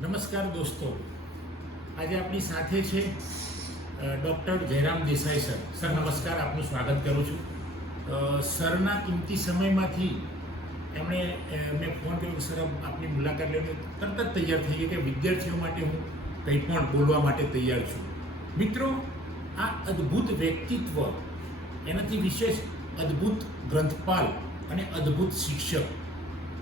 નમસ્કાર દોસ્તો, આજે આપણી સાથે છે doctor Jayram Desai sir. Sir નમસ્કાર, આપનું સ્વાગત કરું છું. સરના કિંમતી સમયમાંથી મેં ફોન કર્યો કે સર આપની મુલાકાત લઈને તરત જ તૈયાર થઈ ગઈ કે વિદ્યાર્થીઓ માટે હું કંઈ પણ બોલવા માટે તૈયાર છું. મિત્રો, આ અદ્ભુત વ્યક્તિત્વ, એનાથી વિશેષ અદ્ભુત ગ્રંથપાલ અને અદ્ભુત શિક્ષક.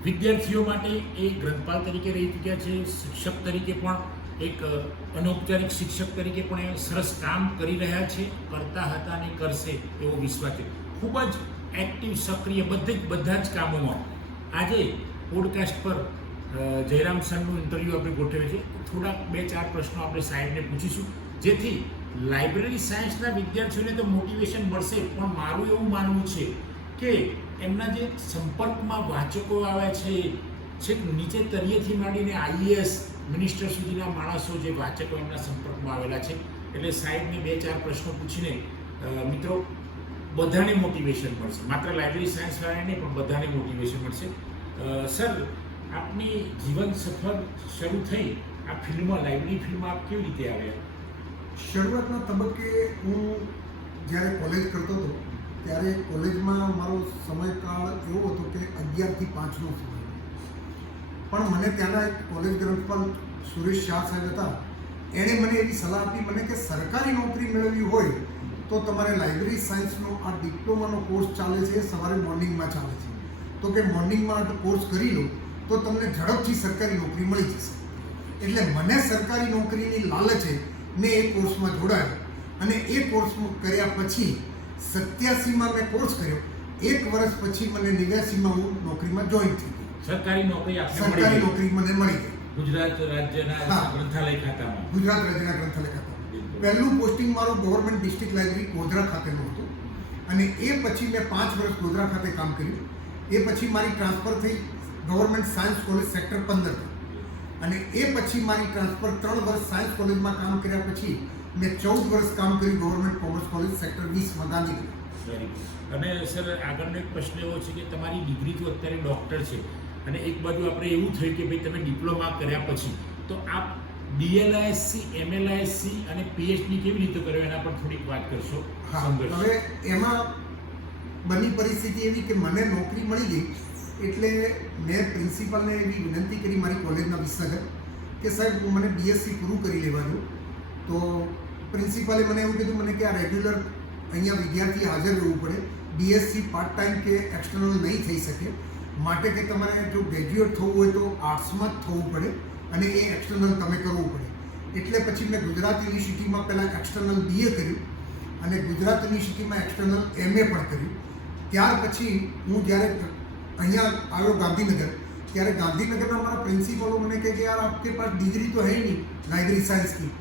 વિદ્યાર્થીઓ માટે એ ગ્રંથપાલ તરીકે રહી ચૂક્યા છે, શિક્ષક તરીકે પણ એક અનૌપચારિક શિક્ષક તરીકે પણ એ સરસ કામ કરી રહ્યા છે, કરતા હતા અને કરશે એવો વિશ્વાસ છે. ખૂબ જ એક્ટિવ, સક્રિય બધા જ કામોમાં. આજે પોડકાસ્ટ પર જયરામ સરનું ઇન્ટરવ્યૂ આપણે ગોઠવ્યું છે. થોડાક 2-4 પ્રશ્નો આપણે સાહેબને પૂછીશું, જેથી લાઇબ્રેરી સાયન્સના વિદ્યાર્થીઓને તો મોટિવેશન મળશે, પણ મારું એવું માનવું છે કે એમના જે સંપર્કમાં વાચકો આવ્યા છે, છેક નીચે તળિયેથી માંડીને આઈએએસ મિનિસ્ટર સુધીના માણસો, જે વાચકો એમના સંપર્કમાં આવેલા છે, એટલે સાહેબને 2-4 પ્રશ્નો પૂછીને મિત્રો બધાને મોટિવેશન મળશે. માત્ર લાઇબ્રેરી સાયન્સ વાળાને નહીં, પણ બધાને મોટિવેશન મળશે. સર, આપની જીવન સફર શરૂ થઈ આ ફિલ્ડમાં, લાઇબ્રેરી ફિલ્ડમાં આપ કેવી રીતે આવ્યા? શરૂઆતના તબક્કે હું જ્યારે કોલેજ કરતો હતો ત્યારે કોલેજમાં મારો સમયકાળ એવો હતો કે 11 થી 5નો સમય. પણ મને ત્યાંના એક કોલેજ ગ્રંથપાલ સુરેશ શાહ સાહેબ હતા, એણે મને એવી સલાહ આપી મને કે સરકારી નોકરી મેળવવી હોય તો તમારે લાઇબ્રેરી સાયન્સનો આ ડિપ્લોમાનો કોર્સ ચાલે છે, સવારે મોર્નિંગમાં ચાલે છે, તો કે મોર્નિંગમાં કોર્સ કરી લો તો તમને ઝડપથી સરકારી નોકરી મળી જશે. એટલે મને સરકારી નોકરીની લાલચે મેં એ કોર્સમાં જોડાયો અને એ કોર્સ કર્યા પછી 87માં મેં કોર્સ કર્યો. 1 વર્ષ પછી મને 89માં હું નોકરીમાં જોઈન થઈ ગયો. સરકારી નોકરી સરકારી નોકરી મને મળી ગઈ ગુજરાત રાજ્યના ગ્રંથાલય ખાતામાં. ગુજરાત રાજ્યના ગ્રંથાલય ખાતામાં પહેલું પોસ્ટિંગ મારું ગવર્મેન્ટ ડિસ્ટ્રિક્ટ લાઇબ્રેરી ગોધરા ખાતેનું હતું અને એ પછી મેં 5 વર્ષ ગોધરા ખાતે કામ કર્યું. એ પછી મારી ટ્રાન્સફર થઈ ગવર્મેન્ટ સાયન્સ કોલેજ સેક્ટર 15 અને એ પછી મારી ટ્રાન્સફર 3 વર્ષ સાયન્સ કોલેજમાં કામ કર્યા પછી મેં 14 વર્ષ કામ કર્યું ગવર્મેન્ટ કોમર્સ કોલેજ સેક્ટર 20માં ગાંધીનગર. Very good. અને સર, આગળનો એક પ્રશ્ન એવો છે કે તમારી ડિગ્રી તો અત્યારે ડૉક્ટર છે, અને એક બાજુ આપણે એવું થયું કે ભાઈ તમે ડિપ્લોમા કર્યા પછી તો આપ DLISC, MLISC અને PhD કેવી રીતે કર્યો, એના પર થોડીક વાત કરશો? હા, હવે એમાં બની પરિસ્થિતિ એવી કે મને નોકરી મળી ગઈ એટલે મેં પ્રિન્સિપાલને એવી વિનંતી કરી મારી કોલેજના વિસનગર કે સાહેબ મને BSc પૂરું કરી લેવા દો. તો પ્રિન્સિપાલે મને એવું કીધું મને કે આ રેગ્યુલર અહીંયા વિદ્યાર્થી હાજર રહેવું પડે, BSc પાર્ટ ટાઈમ કે એક્સટર્નલ નહીં થઈ શકે, માટે કે તમારે જો ગ્રેજ્યુએટ થવું હોય તો આર્ટ્સમાં જ થવું પડે અને એ એક્સટર્નલ તમે કરવું પડે. એટલે પછી મેં ગુજરાત યુનિવર્સિટીમાં પહેલાં એક્સટર્નલ BA કર્યું અને ગુજરાત યુનિવર્સિટીમાં એક્સટર્નલ MA પણ કર્યું. ત્યાર પછી હું જ્યારે અહીંયા આવ્યો ગાંધીનગર, ત્યારે ગાંધીનગરના મારા પ્રિન્સિપલો મને કહે કે યાર આપકે પાસ ડિગ્રી તો હૈ નહીં લાઇબ્રેરી સાયન્સની.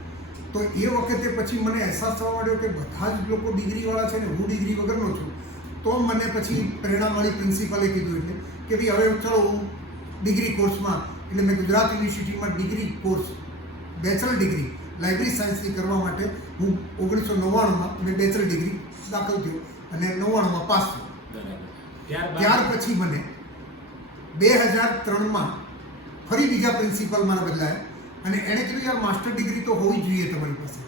તો એ વખતે પછી મને અહેસાસ થવા માંડ્યો કે બધા જ લોકો ડિગ્રીવાળા છે ને હું ડિગ્રી વગરનો છું. તો મને પછી પ્રેરણા મળી, પ્રિન્સિપલે કીધું એટલે કે ભાઈ હવે ચલો હું ડિગ્રી કોર્સમાં, એટલે મેં ગુજરાત યુનિવર્સિટીમાં degree course bachelor degree library સાયન્સની કરવા માટે હું 1999માં મેં બેચલર ડિગ્રી દાખલ થયો અને 99માં પાસ થયો. ત્યાર પછી મને 2003માં ફરી બીજા પ્રિન્સિપલ મારા બદલાયા અને એણે કીધું યાર માસ્ટર ડિગ્રી તો હોવી જોઈએ તમારી પાસે.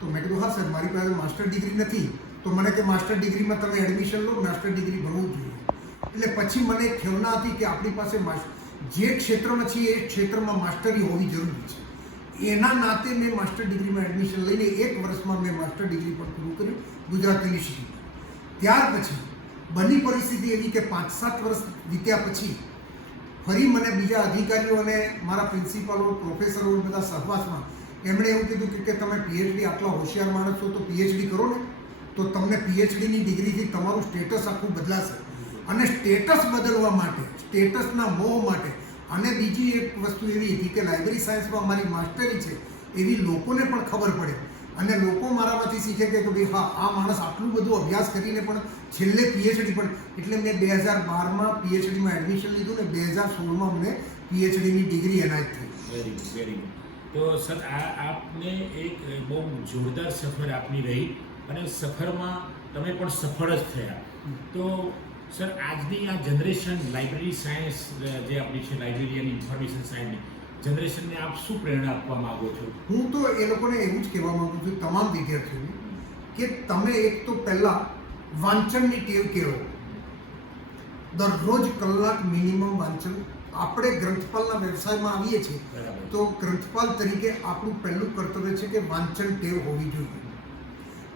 તો મેં કીધું હા સર, મારી પાસે માસ્ટર ડિગ્રી નથી. તો મને કે માસ્ટર ડિગ્રીમાં તમે એડમિશન લો, માસ્ટર ડિગ્રી ભણવું જોઈએ. એટલે પછી મને ખેવના હતી કે આપણી પાસે જે ક્ષેત્રમાં છીએ એ ક્ષેત્રમાં માસ્ટરી હોવી જરૂરી છે. એના નાતે મેં માસ્ટર ડિગ્રીમાં એડમિશન લઈને 1 વર્ષમાં મેં માસ્ટર ડિગ્રી પણ પૂરું કર્યું ગુજરાત યુનિવર્સિટીમાં. ત્યાર પછી બની પરિસ્થિતિ એવી કે 5-7 વર્ષ વીત્યા પછી ફરી મને બીજા અધિકારીઓ અને મારા પ્રિન્સિપાલો, પ્રોફેસરો બધા સહવાસમાં એમણે એવું કીધું કે તમે PhD આટલા હોશિયાર માણસ છો તો PhD કરો ને, તો તમને PhDની ડિગ્રીથી તમારું સ્ટેટસ આખું બદલાશે. અને સ્ટેટસ બદલવા માટે, સ્ટેટસના મોહ માટે, અને બીજી એક વસ્તુ એવી હતી કે લાઇબ્રેરી સાયન્સમાં મારી માસ્ટરી છે એવી લોકોને પણ ખબર પડે અને લોકો મારામાંથી શીખે કે ભાઈ હા, આ માણસ આટલું બધું અભ્યાસ કરીને પણ છેલ્લે PhD પણ. એટલે મેં 2012માં PhDમાં એડમિશન લીધું ને 2016માં મને PhDની ડિગ્રી એનાયત થઈ. Very good, very good. તો સર, આપને એક બહુ જોરદાર સફર આપની રહી અને સફરમાં તમે પણ સફળ જ થયા. તો સર, આજની આ જનરેશન લાઇબ્રેરી સાયન્સ જે આપણી છે, લાઇબ્રેરી અને ઇન્ફોર્મેશન સાયન્સની, જનરેશનને આપ શું પ્રેરણા આપવા માંગો છો? હું તો એ લોકોને એવું જ કહેવા માંગુ છું, તમામ વિદ્યાર્થીઓને, કે તમે એક તો પહેલા વાંચનની ટેવ કેળવો. દરરોજ કલાક મિનિમમ વાંચન. આપણે ગ્રંથપાલના વ્યવસાયમાં આવીએ છીએ બરાબર. તો ગ્રંથપાલ તરીકે આપણું પહેલું કર્તવ્ય છે કે વાંચન ટેવ હોવી જોઈએ.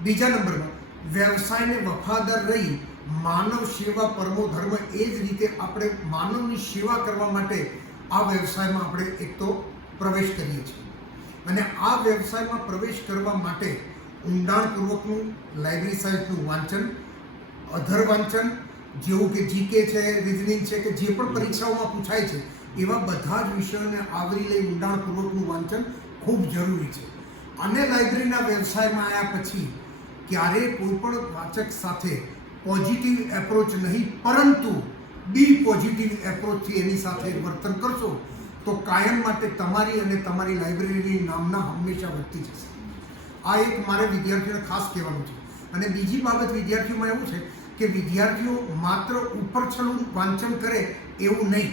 બીજા નંબરમાં વ્યવસાયને વફાદાર રહી માનવ સેવા પરમો ધર્મ, એ જ રીતે આપણે માનવની સેવા કરવા માટે આ વ્યવસાયમાં આપણે એક તો પ્રવેશ કરીએ છીએ. અને આ વ્યવસાયમાં પ્રવેશ કરવા માટે ઊંડાણપૂર્વકનું લાઇબ્રેરી સાહિત્યનું વાંચન, અધર વાંચન, જેવું કે જીકે છે, રિઝનિંગ છે, કે જે પણ પરીક્ષાઓમાં પૂછાય છે એવા બધા જ વિષયોને આવરી લઈ ઊંડાણપૂર્વકનું વાંચન ખૂબ જરૂરી છે. અને લાઇબ્રેરીના વ્યવસાયમાં આવ્યા પછી ક્યારેય કોઈ પણ વાચક સાથે પોઝિટિવ એપ્રોચ નહીં, પરંતુ બી પોઝિટિવ એપ્રોચથી એની સાથે વર્તન કરશો તો કાયમ માટે તમારી અને તમારી લાઇબ્રેરીની નામના હંમેશા વધતી જશે. આ એક મારે વિદ્યાર્થીઓને ખાસ કહેવાનું છે. અને બીજી બાબત વિદ્યાર્થીઓમાં એવું છે કે વિદ્યાર્થીઓ માત્ર ઉપરછલ્લું વાંચન કરે એવું નહીં.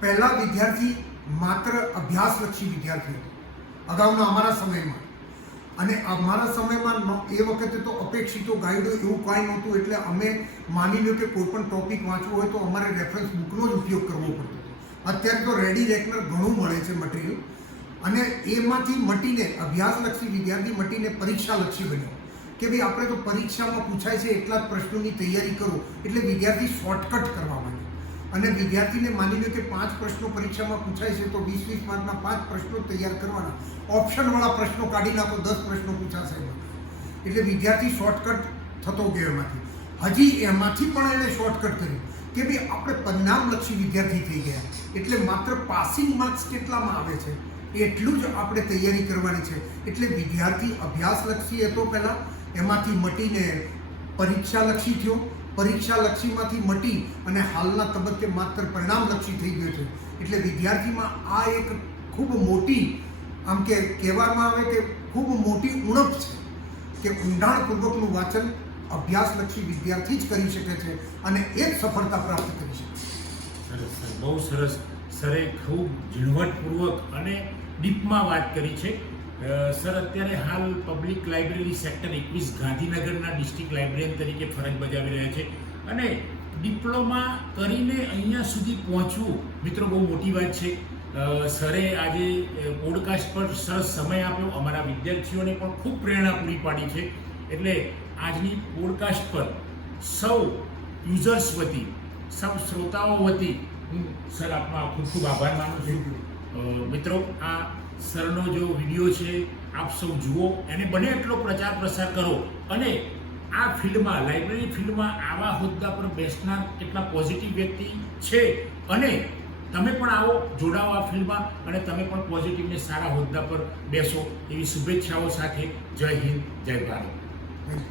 પહેલાં વિદ્યાર્થી માત્ર અભ્યાસલક્ષી વિદ્યાર્થી હતો અગાઉના અમારા સમયમાં. અને અમારા સમયમાં એ વખતે તો અપેક્ષિતો ગાઈડો એવું કાંઈ નહોતું, એટલે અમે માની લો કે કોઈ પણ ટોપિક વાંચવો હોય તો અમારે રેફરન્સ બુકનો જ ઉપયોગ કરવો પડતો હતો. અત્યારે તો રેડી રેકનર ઘણું મળે છે મટીરિયલ, અને એમાંથી મટીને અભ્યાસલક્ષી વિદ્યાર્થી મટીને પરીક્ષાલક્ષી બન્યો કે ભાઈ આપણે તો પરીક્ષામાં પૂછાય છે એટલા જ પ્રશ્નોની તૈયારી કરો, એટલે વિદ્યાર્થી શોર્ટકટ કરવા માંડ્યો. અને વિદ્યાર્થીને માની લો કે 5 પ્રશ્નો પરીક્ષામાં પૂછાય છે તો 20-20 માર્કના 5 પ્રશ્નો તૈયાર કરવાના. ઓપ્શનવાળા પ્રશ્નો કાઢી નાખો, 10 પ્રશ્નો પૂછાશે એમાં. એટલે વિદ્યાર્થી શોર્ટકટ થતો ગયો એમાંથી. હજી એમાંથી પણ એને શોર્ટકટ કર્યું કે ભાઈ આપણે પરિણામલક્ષી વિદ્યાર્થી થઈ ગયા, એટલે માત્ર પાસિંગ માર્ક્સ કેટલામાં આવે છે એટલું જ આપણે તૈયારી કરવાની છે. એટલે વિદ્યાર્થી અભ્યાસલક્ષી હતો પહેલાં, એમાંથી મટીને પરીક્ષાલક્ષી થયો, પરીક્ષાલક્ષીમાંથી મટી અને હાલના તબક્કે માત્ર પરિણામલક્ષી થઈ ગયો છે. એટલે વિદ્યાર્થીમાં આ એક ખૂબ મોટી, આમ કે કહેવામાં આવે કે ખૂબ મોટી ઉણપ છે કે ઊંડાણપૂર્વકનું વાંચન અભ્યાસલક્ષી વિદ્યાર્થી જ કરી શકે છે અને એ જ સફળતા પ્રાપ્ત કરી શકે છે. સરસ સર, બહુ સરસ. સરે ખૂબ ઝીણવટપૂર્વક અને ડીપમાં વાત કરી છે. સર, અત્યારે હાલ પબ્લિક લાઇબ્રેરી સેક્ટર 21 ગાંધીનગરના ડિસ્ટ્રિક્ટ લાઇબ્રેરિયન તરીકે ફરજ બજાવી રહ્યા છે, અને ડિપ્લોમા કરીને અહીંયા સુધી પહોંચવું મિત્રો બહુ મોટી વાત છે. સરે આજે પોડકાસ્ટ પર સરસ સમય આપ્યો, અમારા વિદ્યાર્થીઓને પણ ખૂબ પ્રેરણા પૂરી પાડી છે. એટલે આજની પોડકાસ્ટ પર સૌ યુઝર્સ વતી, સૌ શ્રોતાઓ વતી હું સર આપનો ખૂબ ખૂબ આભાર માનું છું. મિત્રો, આ સરનો જો વિડીયો છે આપ સૌ જુઓ, એને બને એટલો પ્રચાર પ્રસાર કરો, અને આ ફિલ્ડમાં, લાઇબ્રેરી ફિલ્ડમાં આવા હોદ્દા પર બેસનાર કેટલા પોઝિટિવ વ્યક્તિ છે, અને તમે પણ આવો, જોડાઓ આ ફિલ્ડમાં, અને તમે પણ પોઝિટિવને સારા હોદ્દા પર બેસો, એવી શુભેચ્છાઓ સાથે જય હિન્દ, જય ભારત.